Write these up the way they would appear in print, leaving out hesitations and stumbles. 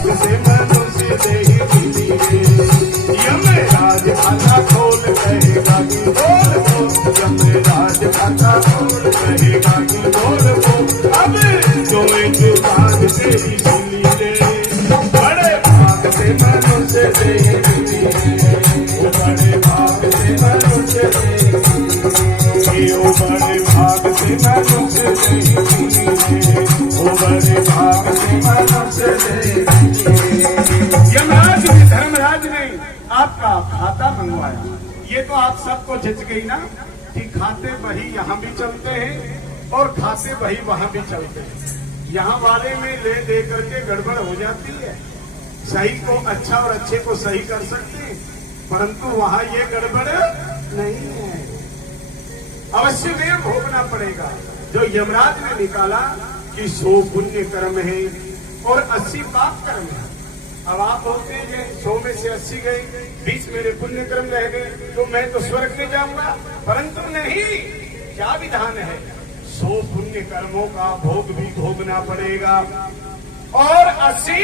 भाग से मनुष्य देही मिली रे। यमराज खाता खोल कहेगा कि बोल बोल, यमराज खाता खोल कहेगा कि बोल बोल, अब जो भाग से ही मिली रे। बड़े भाग से मनुष्य देही मिली रे, बड़े भाग से मनुष्य देही मिली रे, ओ बड़े भाग से मनुष्य देही मिली रे, ओ बड़े भाग से मनुष्य देही मिली रे। यमराज ने धर्मराज ने आपका खाता मंगवाया। ये तो आप सबको जच गई ना कि खाते वही यहाँ भी चलते हैं और खाते वही वहां भी चलते हैं। यहाँ वाले में ले दे करके गड़बड़ हो जाती है। सही को अच्छा और अच्छे को सही कर सकते हैं, परंतु वहां ये गड़बड़ नहीं है। अवश्य में भोगना पड़ेगा। जो यमराज ने निकाला कि 100 पुण्य कर्म है और 80 पाप कर्म है। अब आप बोलते हैं 100 में से 80 गए, 20 मेरे पुण्य कर्म रह गए तो मैं तो स्वर्ग में जाऊंगा, परंतु नहीं। क्या विधान है? 100 पुण्य कर्मों का भोग भी भोगना पड़ेगा और 80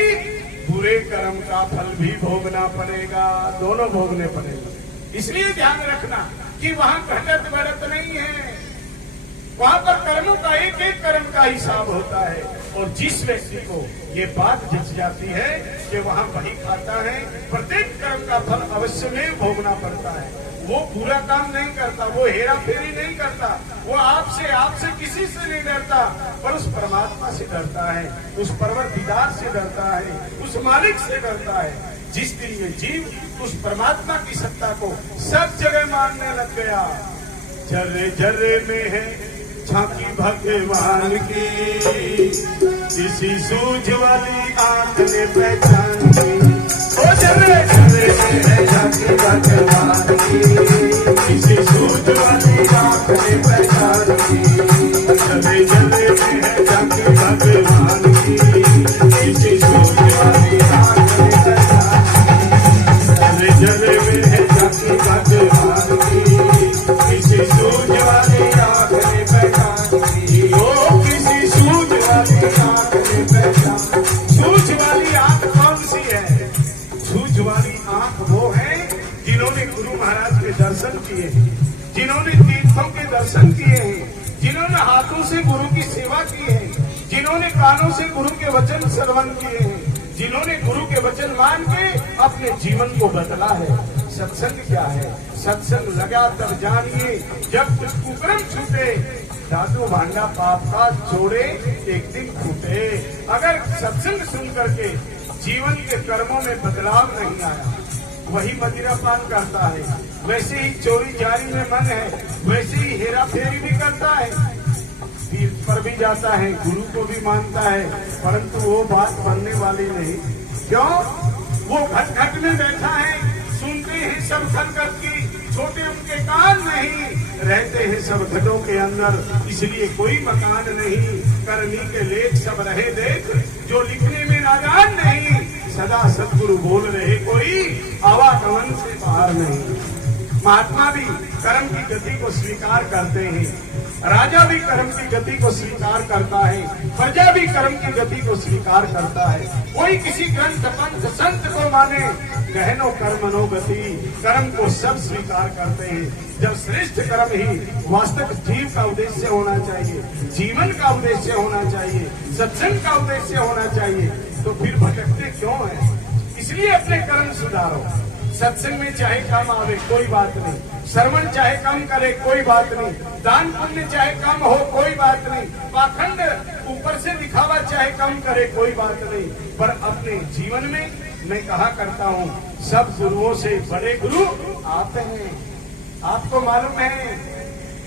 बुरे कर्म का फल भी भोगना पड़ेगा। दोनों भोगने पड़ेगा। इसलिए ध्यान रखना कि वहां घटत बढ़त नहीं है। वहां पर कर्मों का एक एक कर्म का हिसाब होता है। और जिस व्यक्ति को ये बात जच जाती है कि वहां वही खाता है, प्रत्येक कर्म का फल अवश्य में भोगना पड़ता है। वो बुरा काम नहीं करता, वो हेरा फेरी नहीं करता, वो आपसे किसी से नहीं डरता, पर उस परमात्मा से डरता है, उस परवरदिगार से डरता है, उस मालिक से डरता है। जिस दिन ये जीव उस परमात्मा की सत्ता को सब जगह मानने लग गया, जर्रे जर्रे में है झांकी भगवान की, किसी सूझ वाली आंख ने पहचान की। ओ जर्रे जर्रे में है झांकी भगवान की, किसी सूझ वाली आंख ने पहचान की। जर्रे जर्रे में है झांकी भगवान की, किसी सूझ वाली आंख ने पहचान की। जर्रे जर्रे में है झांकी भगवान की, किसी सूझ वाली आंख ने पहचान की। ओ किसी सूझ वाली आंख ने पहचान। सूझ वाली आंख कौन सी है? सूझ वाली आंख वो है जिन्होंने गुरु महाराज के दर्शन किए हैं, जिन्होंने तीर्थों के दर्शन किए हैं, जिन्होंने हाथों से गुरु की सेवा की है, जिन्होंने कानों से गुरु के वचन श्रवण किए हैं, जिन्होंने गुरु के वचन मान के अपने जीवन को बदला है। सत्संग क्या है? सत्संग लगा तब जानिए जब कुछ कुकर्म छूटे, दादू भांडा पाप का जोड़े एक दिन फूटे। अगर सत्संग सुन करके जीवन के कर्मों में बदलाव नहीं आया, वही मदिरापान करता है, वैसे ही चोरी जारी में मन है, वैसे ही हेरा फेरी भी करता है, तीर्थ पर भी जाता है, गुरु को भी मानता है, परंतु वो बात बनने वाली नहीं। क्यों? वो घट घट में बैठा है, सुनते हैं सब संगत की, छोटे उनके कान नहीं, रहते हैं सब घटों के अंदर, इसलिए कोई मकान नहीं। करनी के लेख सब रहे देख, जो लिखने में नादान नहीं, सदा सदगुरु बोल रहे कोई आवागमन से बाहर नहीं। महात्मा भी कर्म की गति को स्वीकार करते हैं, राजा भी कर्म की गति को स्वीकार करता है, प्रजा भी कर्म की गति को स्वीकार करता है। कोई किसी ग्रंथ पंथ संत को माने, गहनो कर्मनो गति, कर्म को सब स्वीकार करते हैं। जब श्रेष्ठ कर्म ही वास्तविक जीव का उद्देश्य होना चाहिए, जीवन का उद्देश्य होना चाहिए, सत्संग का उद्देश्य होना चाहिए, तो फिर भटकते क्यों है? इसलिए अपने कर्म सुधारो। सत्संग में चाहे कम आवे कोई बात नहीं, श्रवण चाहे कम करे कोई बात नहीं, दान पुण्य चाहे कम हो कोई बात नहीं, पाखंड ऊपर से दिखावा चाहे कम करे कोई बात नहीं, पर अपने जीवन में मैं कहा करता हूँ, सब गुरुओं से बड़े गुरु आप हैं। आपको मालूम है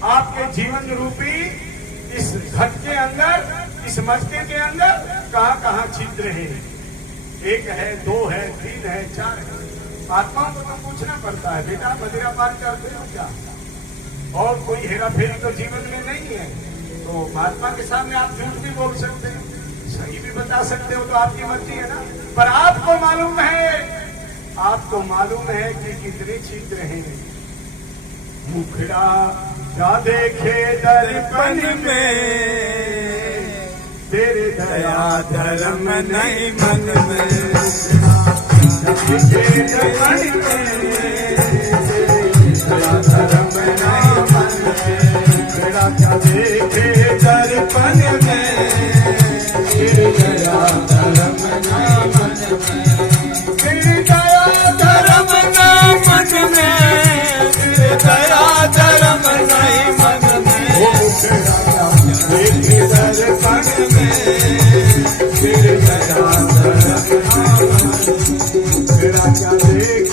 आपके जीवन रूपी इस घट के अंदर, इस मटके के अंदर कहाँ कहाँ छिद्र है? 1 है, 2 है, 3 है, 4 है। आत्माओं को तो पूछना पड़ता है, बेटा मदिरापान करते हो क्या? और कोई हेरा फेरी तो जीवन में नहीं है। तो महात्मा के सामने आप झूठ भी बोल सकते हो, सही भी बता सकते हो, तो आपकी मर्जी है ना। पर आपको मालूम है कि कितने छिद्र हैं। मुखड़ा क्या देखे दर्पण में, तेरे दया धर्म नहीं मन में। क्या देख